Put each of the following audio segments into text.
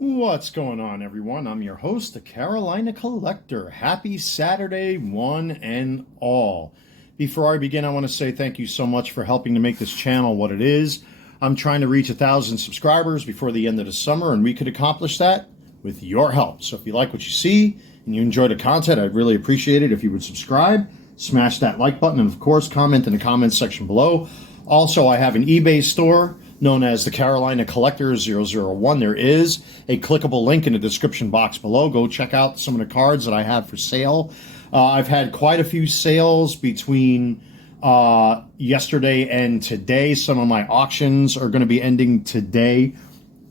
What's going on, everyone? I'm your host, the Carolina Collector. Happy Saturday, one and all. Before I begin, I want to say thank you so much for helping to make this channel what it is. I'm trying to reach 1,000 subscribers before the end of the summer, and we could accomplish that with your help. So if you like what you see and you enjoy the content, I'd really appreciate it if you would subscribe, smash that like button, and of course, comment in the comments section below. Also, I have an eBay store known as the Carolina Collector 001. There is a clickable link in the description box below. Go check out some of the cards that I have for sale. I've had quite a few sales between yesterday and today. Some of my auctions are going to be ending today.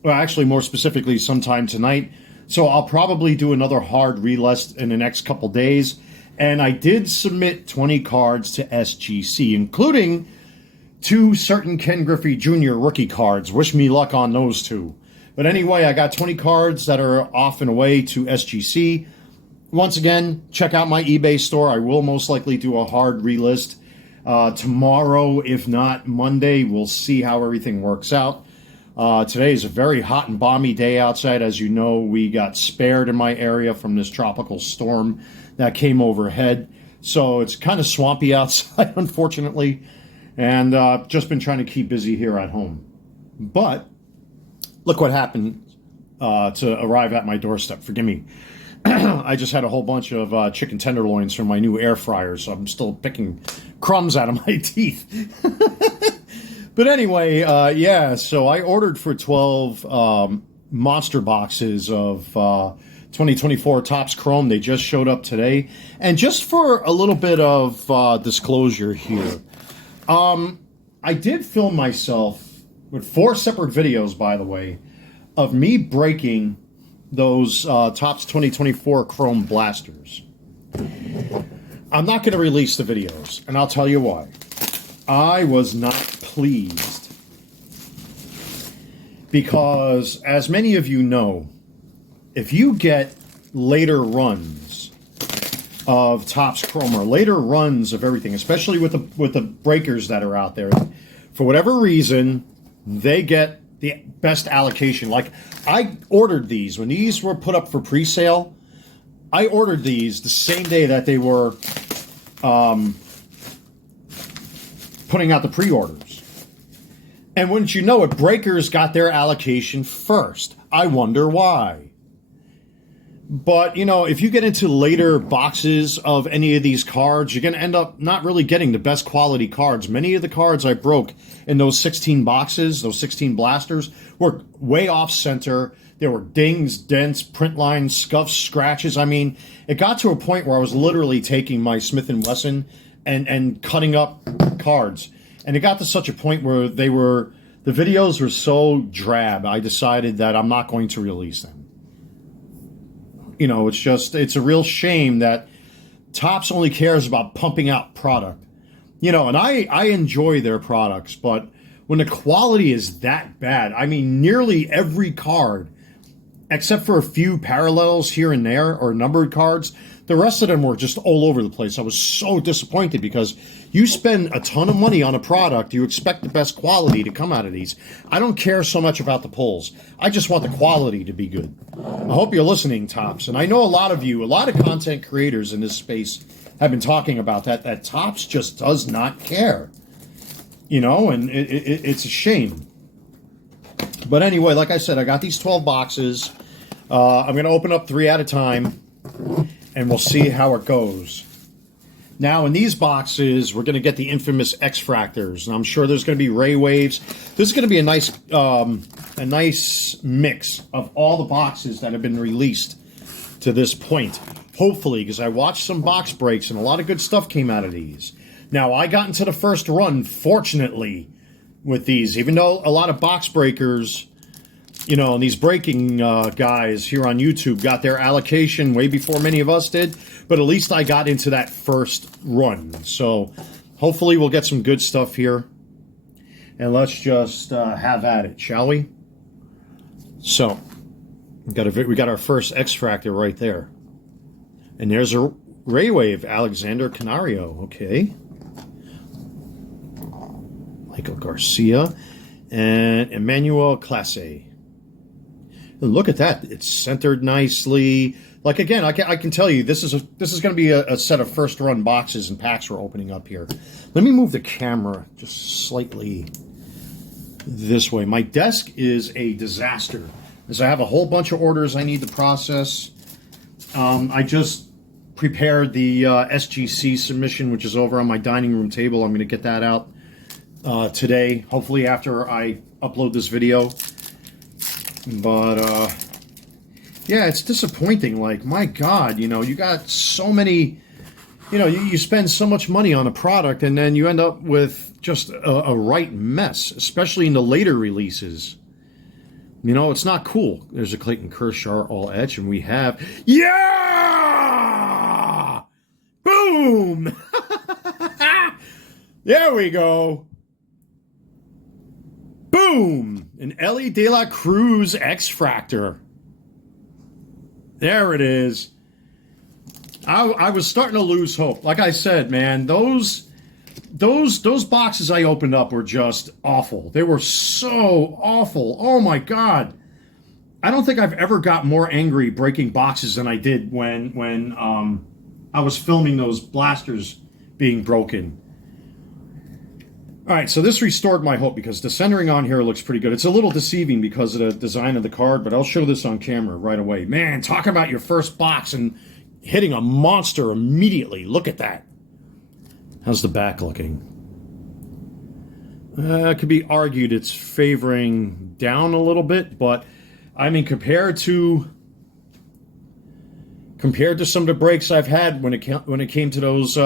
Well, actually, more specifically, sometime tonight. So I'll probably do another hard relist in the next couple days. And I did submit 20 cards to SGC, including 2 certain Ken Griffey Jr. rookie cards. Wish me luck on those 2. But anyway, I got 20 cards that are off and away to SGC. Once again, check out my eBay store. I will most likely do a hard relist tomorrow, if not Monday. We'll see how everything works out. Today is a very hot and balmy day outside. As you know, we got spared in my area from this tropical storm that came overhead. So it's kind of swampy outside, unfortunately. And just been trying to keep busy here at home. But look what happened to arrive at my doorstep. Forgive me. I just had a whole bunch of chicken tenderloins from my new air fryer, so I'm still picking crumbs out of my teeth. But anyway, yeah, so I ordered for 12 monster boxes of 2024 Topps Chrome. They just showed up today. And just for a little bit of disclosure here, I did film myself with 4 separate videos, by the way, of me breaking those Topps 2024 Chrome blasters. I'm not going to release the videos, and I'll tell you why. I was not pleased because, as many of you know, if you get later runs of Topps Chrome or later runs of everything, especially with the breakers that are out there, for whatever reason, they get the best allocation. Like, I ordered these when these were put up for pre-sale. I ordered these the same day that they were putting out the pre-orders. And wouldn't you know it, breakers got their allocation first. I wonder why. But, you know, if you get into later boxes of any of these cards, you're going to end up not really getting the best quality cards. Many of the cards I broke in those 16 boxes, those 16 blasters, were way off center. There were dings, dents, print lines, scuffs, scratches. I mean, it got to a point where I was literally taking my Smith & Wesson and cutting up cards. And it got to such a point where the videos were so drab, I decided that I'm not going to release them. You know, it's a real shame that Topps only cares about pumping out product. You know, and I enjoy their products, but when the quality is that bad, I mean, nearly every card, except for a few parallels here and there or numbered cards, the rest of them were just all over the place. I was so disappointed because you spend a ton of money on a product, you expect the best quality to come out of these. I don't care so much about the pulls. I just want the quality to be good. I hope you're listening, Topps. And I know a lot of content creators in this space have been talking about that Topps just does not care. You know, and it's a shame. But anyway, like I said, I got these 12 boxes. I'm going to open up 3 at a time, and we'll see how it goes. Now, in these boxes, we're going to get the infamous X-Fractors, and I'm sure there's going to be Ray Waves. This is going to be a nice mix of all the boxes that have been released to this point. Hopefully, because I watched some box breaks, and a lot of good stuff came out of these. Now, I got into the first run, fortunately, with these, even though a lot of box breakers, you know, and these breaking guys here on YouTube got their allocation way before many of us did, but at least I got into that first run. So hopefully we'll get some good stuff here. And let's just have at it, shall we? So we got our first X-Fractor right there. And there's a Ray Wave, Alexander Canario, okay. Michael Garcia and Emmanuel Clase. Look at that. It's centered nicely. Like, again, I can tell you, this is going to be a set of first run boxes and packs we're opening up here. Let me move the camera just slightly this way. My desk is a disaster, as I have a whole bunch of orders I need to process. I just prepared the SGC submission, which is over on my dining room table. I'm going to get that out today, hopefully after I upload this video. But yeah, it's disappointing. Like, my God, you know, you got so many, you know, you spend so much money on a product and then you end up with just a right mess, especially in the later releases. You know, it's not cool. There's a Clayton Kershaw all etch, and we have, yeah! Boom! There we go. Boom! An Ellie De La Cruz X-Fractor. There it is. I was starting to lose hope. Like I said, man, those boxes I opened up were just awful. They were so awful. Oh my God. I don't think I've ever got more angry breaking boxes than I did when I was filming those blasters being broken. All right, so this restored my hope because the centering on here looks pretty good. It's a little deceiving because of the design of the card, but I'll show this on camera right away. Man, talk about your first box and hitting a monster immediately. Look at that. How's the back looking? It could be argued it's favoring down a little bit, but I mean, compared to some of the breaks I've had when it came to those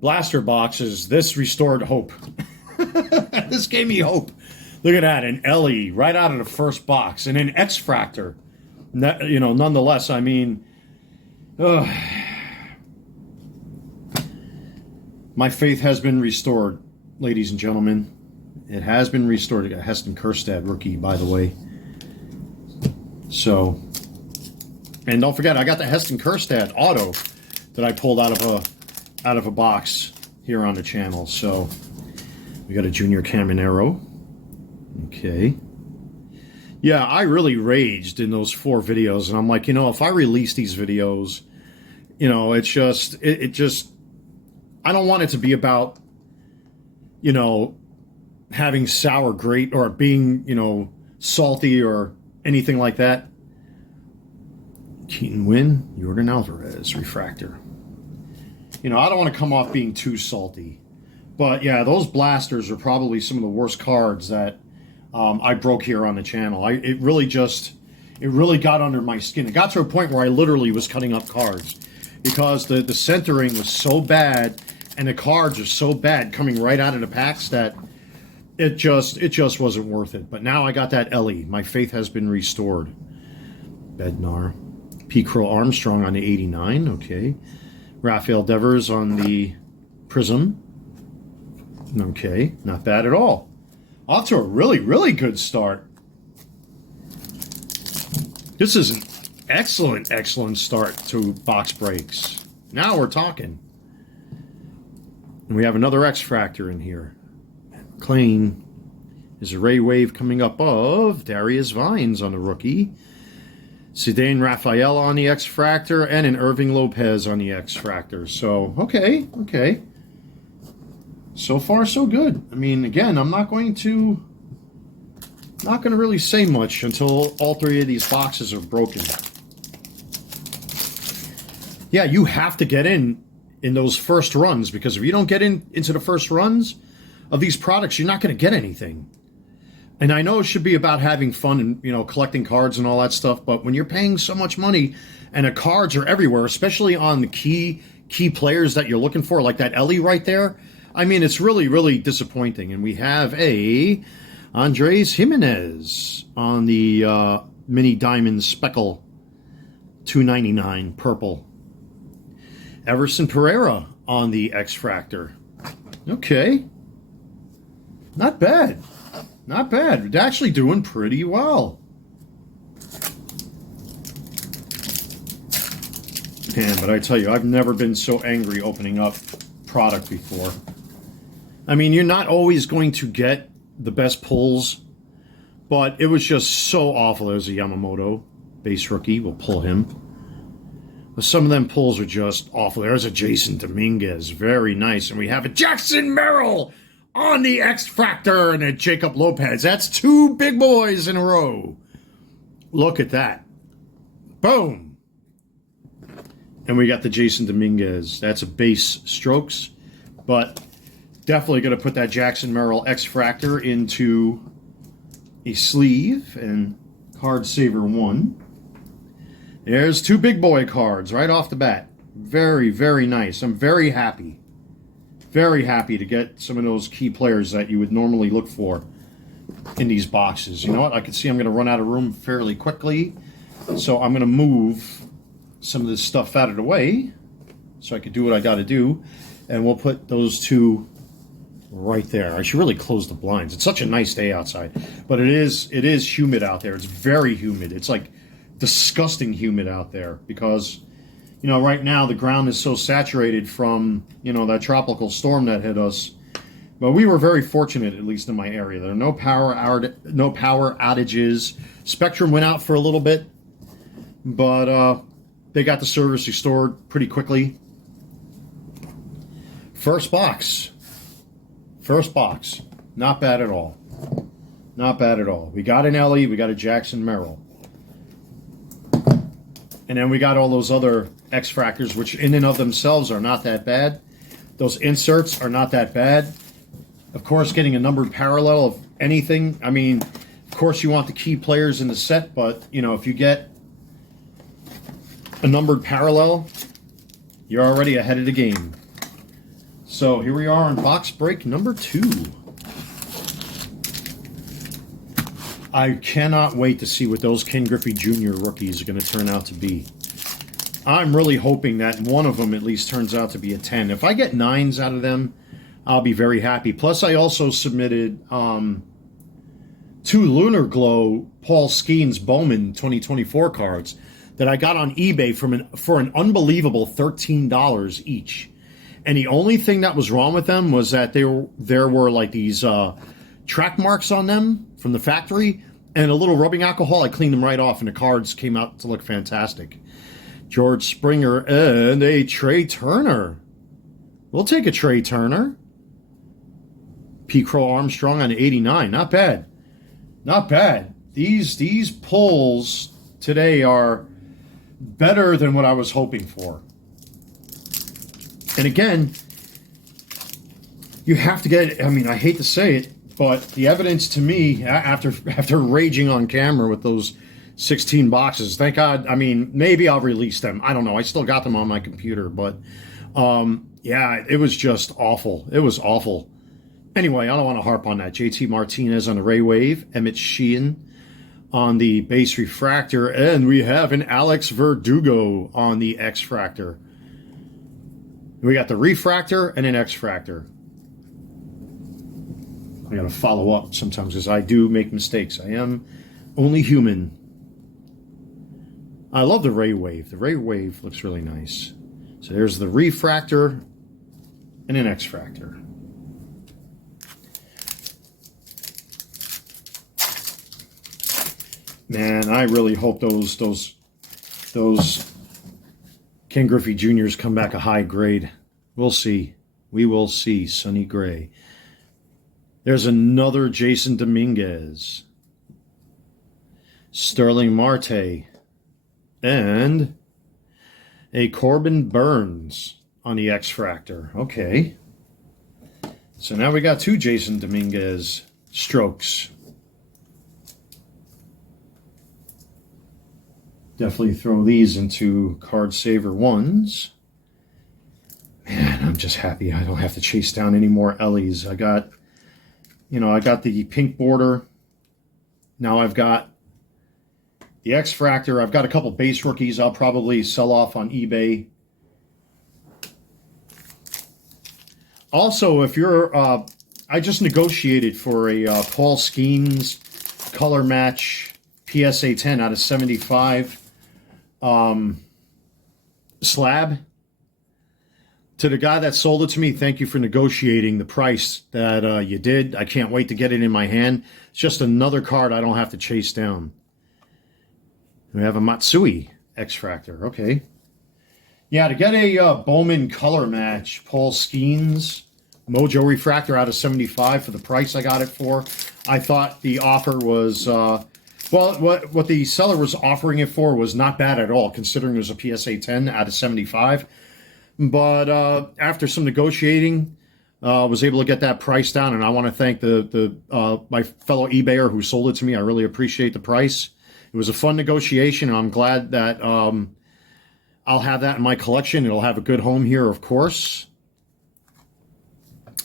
blaster boxes, this restored hope. This gave me hope. Look at that, an Ellie right out of the first box, and an X-Fractor. You know, nonetheless, I mean, my faith has been restored, ladies and gentlemen. It has been restored. A Heston Kjerstad rookie, by the way. So, and don't forget, I got the Heston Kjerstad auto that I pulled out of a box here on the channel. So, we got a Junior Caminero. Okay. Yeah, I really raged in those 4 videos, and I'm like, you know, if I release these videos, you know, it's just, it just, I don't want it to be about, you know, having sour grate or being, you know, salty or anything like that. Keaton Wynn, Jordan Alvarez, refractor. You know, I don't want to come off being too salty. But yeah, those blasters are probably some of the worst cards that I broke here on the channel. It really got under my skin. It got to a point where I literally was cutting up cards because the centering was so bad and the cards are so bad coming right out of the packs that it just wasn't worth it. But now I got that Ellie. My faith has been restored. Bednar. P. Crow Armstrong on the 89. Okay. Rafael Devers on the Prism. Okay. Not bad at all. Off to a really, really good start. This is an excellent, excellent start to box breaks. Now we're talking. And we have another X-Fractor in here. McLean is a Ray Wave coming up of Darius Vines on the rookie. Zidane Raphael on the X-Fractor and an Irving Lopez on the X-Fractor. So, okay. So far, so good. I mean, again, I'm not going to really say much until all 3 of these boxes are broken. Yeah, you have to get in those first runs, because if you don't get into the first runs of these products, you're not going to get anything. And I know it should be about having fun and, you know, collecting cards and all that stuff, but when you're paying so much money and the cards are everywhere, especially on the key players that you're looking for, like that Ellie right there, I mean, it's really, really disappointing. And we have a Andres Jimenez on the Mini Diamond Speckle $2.99 purple. Everson Pereira on the X-Fractor. Okay. Not bad. Not bad. They're actually doing pretty well. Man, but I tell you, I've never been so angry opening up product before. I mean, you're not always going to get the best pulls But it was just so awful. There's a Yamamoto base rookie. We'll pull him. But some of them pulls are just awful. There's a Jason Dominguez. Very nice. And we have a Jackson Merrill on the X-Factor and a Jacob Lopez. That's 2 big boys in a row. Look at that. Boom. And we got the Jason Dominguez. That's a base strokes. But definitely going to put that Jackson Merrill X-Fractor into a sleeve and card saver 1. There's 2 big boy cards right off the bat. Very, very nice. I'm very happy. Very happy to get some of those key players that you would normally look for in these boxes. You know what? I can see I'm going to run out of room fairly quickly. So I'm going to move some of this stuff out of the way so I can do what I got to do. And we'll put those 2 right there. I should really close the blinds. It's such a nice day outside. But it is humid out there. It's very humid. It's like disgusting humid out there because, you know, right now the ground is so saturated from, you know, that tropical storm that hit us. But we were very fortunate, at least in my area. There are no power outages. Spectrum went out for a little bit, but they got the service restored pretty quickly. First box. Not bad at all. Not bad at all. We got an Ellie. We got a Jackson Merrill. And then we got all those other X-Fractors, which in and of themselves are not that bad. Those inserts are not that bad. Of course, getting a numbered parallel of anything. I mean, of course you want the key players in the set, but, you know, if you get a numbered parallel, you're already ahead of the game. So here we are on box break number 2. I cannot wait to see what those Ken Griffey Jr. rookies are going to turn out to be. I'm really hoping that one of them at least turns out to be a 10. If I get 9s out of them, I'll be very happy. Plus, I also submitted 2 Lunar Glow Paul Skeens Bowman 2024 cards that I got on eBay for an unbelievable $13 each. And the only thing that was wrong with them was that there were like these track marks on them from the factory and a little rubbing alcohol. I cleaned them right off and the cards came out to look fantastic. George Springer and a Trey Turner. We'll take a Trey Turner. P. Crow Armstrong on 89. Not bad. Not bad. These pulls today are better than what I was hoping for. And again, you have to get, I mean, I hate to say it, but the evidence to me, after raging on camera with those 16 boxes, thank God, I mean, maybe I'll release them. I don't know. I still got them on my computer, but yeah, it was just awful. It was awful. Anyway, I don't want to harp on that. JT Martinez on the Ray Wave, Emmett Sheehan on the base refractor, and we have an Alex Verdugo on the X-Fractor. We got the refractor and an X-Fractor. I got to follow up sometimes because I do make mistakes. I am only human. I love the Ray Wave. The Ray Wave looks really nice. So there's the refractor and an X-Fractor. Man, I really hope those Ken Griffey Jr.'s come back a high grade. We'll see. We will see. Sonny Gray. There's another Jason Dominguez. Sterling Marte. And a Corbin Burns on the X-Fractor. Okay. So now we got 2 Jason Dominguez strokes. Definitely throw these into card saver 1s. Man, I'm just happy I don't have to chase down any more Ellies. I got the pink border. Now I've got the X-Fractor. I've got a couple base rookies I'll probably sell off on eBay. Also, if you're, I just negotiated for a Paul Skeens color match PSA 10 out of 75 slab To the guy that sold it to me, thank you for negotiating the price that you did. I can't wait to get it in my hand. It's just another card I don't have to chase down. We have a Matsui X-Fractor. Okay. Yeah, to get a Bowman color match, Paul Skeens Mojo Refractor out of 75 for the price I got it for, I thought the offer was, well, what the seller was offering it for was not bad at all, considering it was a PSA 10 out of 75. But after some negotiating, was able to get that price down, and I want to thank my fellow eBayer who sold it to me. I really appreciate the price. It was a fun negotiation, and I'm glad that I'll have that in my collection. It'll have a good home here, of course.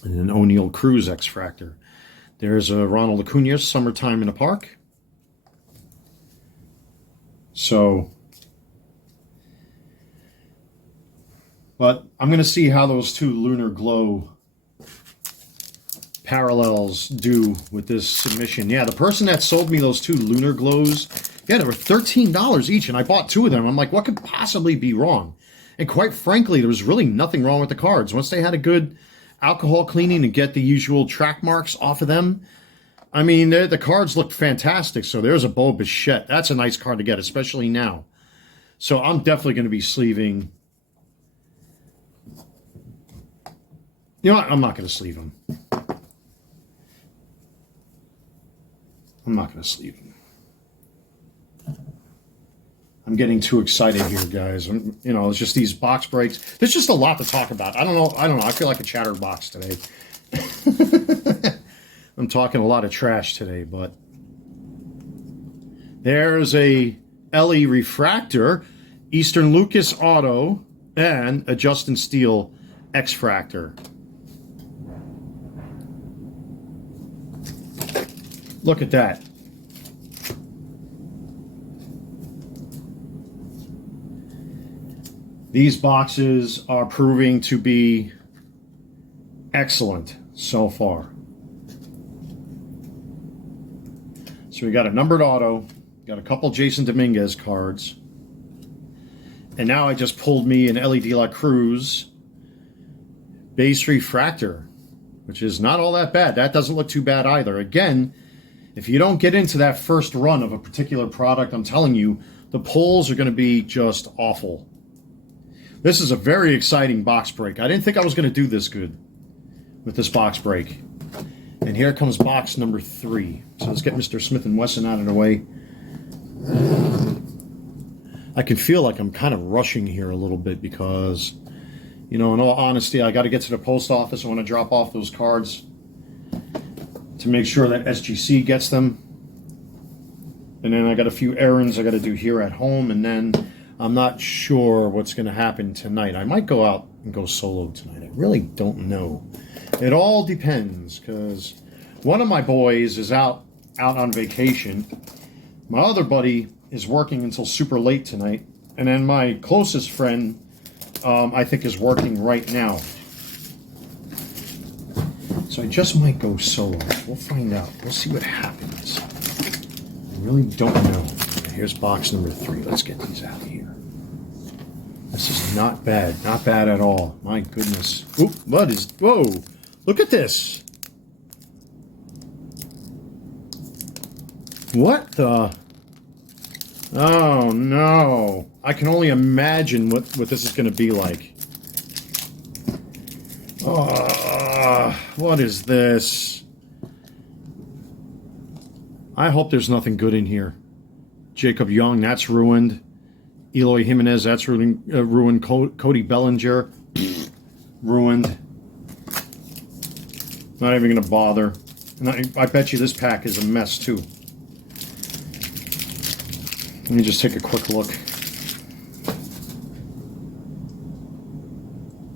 And an O'Neill Cruz X-Fractor. There's a Ronald Acuna, Summertime in the Park. So, but I'm going to see how those two Lunar Glow parallels do with this submission. Yeah, the person that sold me those two Lunar Glows, yeah, they were $13 each, and I bought two of them. I'm like, what could possibly be wrong? And quite frankly, there was really nothing wrong with the cards. Once they had a good alcohol cleaning and get the usual track marks off of them, I mean, the cards looked fantastic. So there's a Bo Bichette. That's a nice card to get, especially now. So I'm definitely going to be sleeving. You know what? I'm not going to sleeve them. I'm not going to sleeve them. I'm getting too excited here, guys. You know, it's just these box breaks. There's just a lot to talk about. I don't know. I feel like a chatterbox today. I'm talking a lot of trash today, but there's a LE Refractor, Eastern Lucas Auto, and a Justin Steele X-Fractor. Look at that. These boxes are proving to be excellent so far. So we got a numbered auto, got a couple Jason Dominguez cards, and now I just pulled me an Ellie De La Cruz base refractor, which is not all that bad. That doesn't look too bad either. Again, if you don't get into that first run of a particular product, I'm telling you, the pulls are going to be just awful. This is a very exciting box break. I didn't think I was going to do this good with this box break. And here comes box number 3. So let's get Mr. Smith & Wesson out of the way. I can feel like I'm kind of rushing here a little bit because, you know, in all honesty, I got to get to the post office. I want to drop off those cards to make sure that SGC gets them. And then I got a few errands I got to do here at home, and then I'm not sure what's going to happen tonight. I might go out and go solo tonight. I really don't know. It all depends, because one of my boys is out on vacation. My other buddy is working until super late tonight. And then my closest friend, I think, is working right now. So I just might go solo. We'll find out. We'll see what happens. I really don't know. Here's box number 3. Let's get these out of here. This is not bad. Not bad at all. My goodness. Oop, what is... Whoa. Look at this. What the... Oh, no. I can only imagine what this is going to be like. What is this? I hope there's nothing good in here. Jacob Young, that's ruined. Eloy Jimenez, that's ruined. Cody Bellinger, ruined. Not even going to bother. And I bet you this pack is a mess, too. Let me just take a quick look.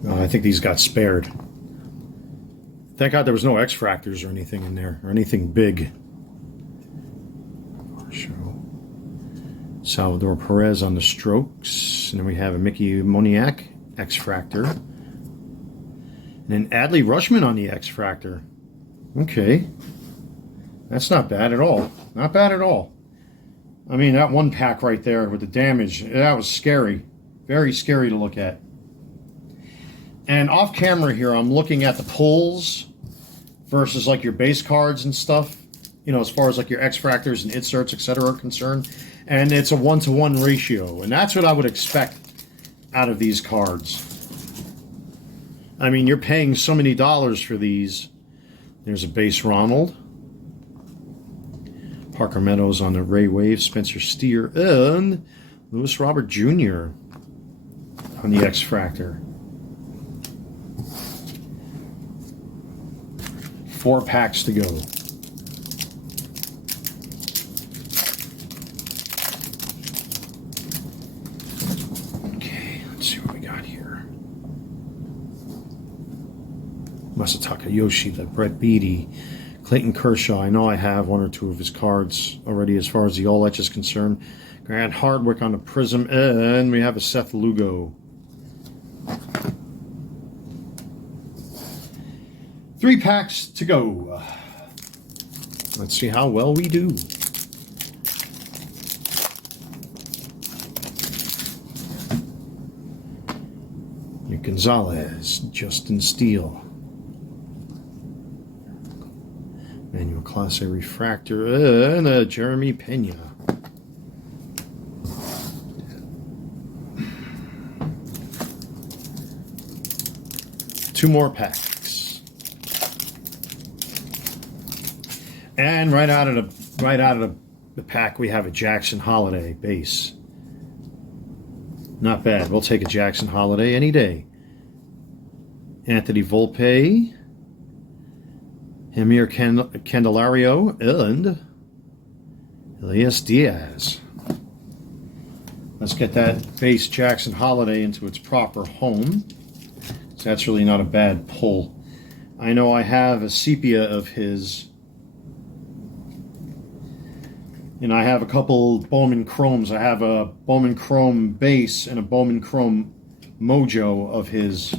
Oh, I think these got spared. Thank God there was no X-Fractors or anything in there, or anything big. Salvador Perez on the strokes. And then we have a Mickey Moniak X-Fractor. And then Adley Rushman on the X-Fractor. Okay. That's not bad at all. Not bad at all. I mean, that one pack right there with the damage, that was scary. Very scary to look at. And off camera here, I'm looking at the pulls versus like your base cards and stuff, you know, as far as like your X-fractors and inserts, etc. are concerned. And it's a 1-to-1 ratio. And that's what I would expect out of these cards. I mean, you're paying so many dollars for these. There's a base Ronald. Parker Meadows on the Ray Wave, Spencer Steer, and Lewis Robert Jr. on the X-fractor. 4 packs to go. Okay, let's see what we got here. Masataka Yoshida, Brett Beattie, Clayton Kershaw. I know I have 1 or 2 of his cards already as far as the All Etch is concerned. Grant Hardwick on the Prism, and we have a Seth Lugo. 3 packs to go. Let's see how well we do. Nick Gonzalez, Justin Steele. Manuel Class A Refractor, and Jeremy Pena. Two more packs. And right out of the pack, we have a Jackson Holiday base. Not bad. We'll take a Jackson Holiday any day. Anthony Volpe, Hamir Candelario, and Elias Diaz. Let's get that base Jackson Holiday into its proper home. So that's really not a bad pull. I know I have a sepia of his. And I have a couple Bowman Chromes. I have a Bowman Chrome base and a Bowman Chrome Mojo of his.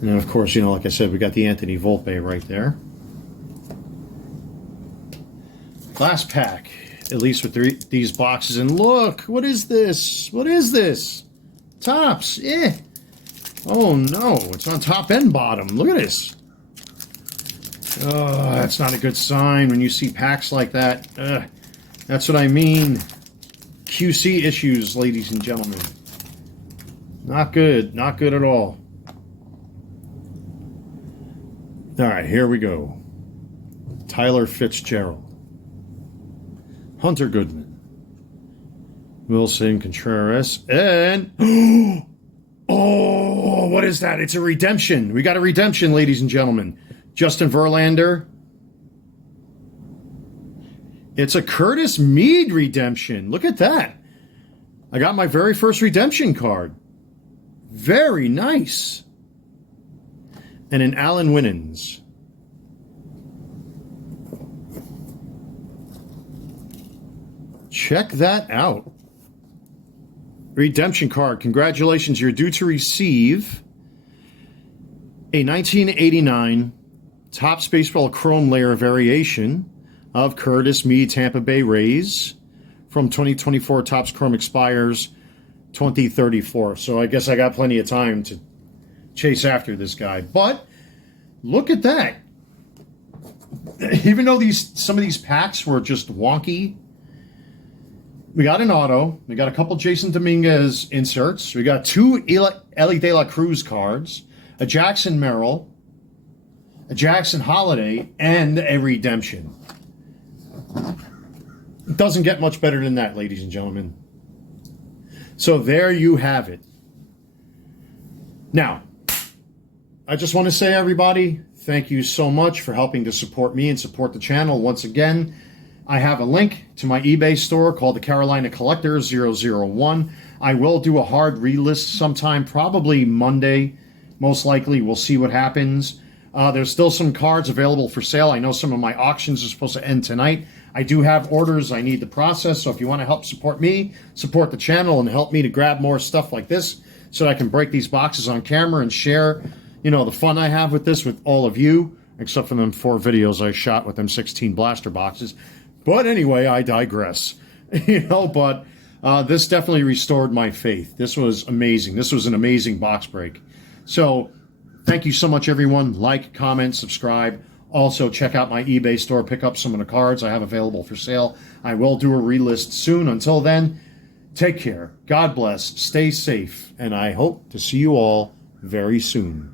And then, of course, you know, like I said, we got the Anthony Volpe right there. Last pack, at least with these boxes. And look, what is this? What is this? Tops. Oh, no. It's on top and bottom. Look at this. Oh, that's not a good sign when you see packs like that. That's what I mean. QC issues, ladies and gentlemen. Not good. Not good at all. All right, here we go. Tyler Fitzgerald. Hunter Goodman. Wilson Contreras. And... oh, what is that? It's a redemption. We got a redemption, ladies and gentlemen. Justin Verlander. It's a Curtis Mead redemption. Look at that. I got my very first redemption card. Very nice. And an Alan Winans. Check that out. Redemption card. Congratulations. You're due to receive a 1989 Topps Baseball Chrome Layer variation of Curtis Mead Tampa Bay Rays from 2024. Topps Chrome expires 2034. So I guess I got plenty of time to chase after this guy. But look at that. Even though some of these packs were just wonky, we got an auto. We got a couple Jason Dominguez inserts. We got 2 Ellie De La Cruz cards, a Jackson Merrill, a Jackson Holiday, and a redemption. It doesn't get much better than that, ladies and gentlemen. So there you have it. Now, I just want to say, everybody, thank you so much for helping to support me and support the channel. Once again, I have a link to my eBay store called the Carolina Collector 001. I will do a hard relist sometime, probably Monday. Most likely, we'll see what happens. There's still some cards available for sale. I know some of my auctions are supposed to end tonight. I do have orders I need to process, so if you want to help support me, support the channel, and help me to grab more stuff like this so that I can break these boxes on camera and share, you know, the fun I have with this with all of you, except for them 4 videos I shot with them 16 blaster boxes. But anyway, I digress. But This definitely restored my faith. This was amazing. This was an amazing box break. So thank you so much, everyone. Like, comment, subscribe. Also, check out my eBay store. Pick up some of the cards I have available for sale. I will do a relist soon. Until then, take care. God bless. Stay safe. And I hope to see you all very soon.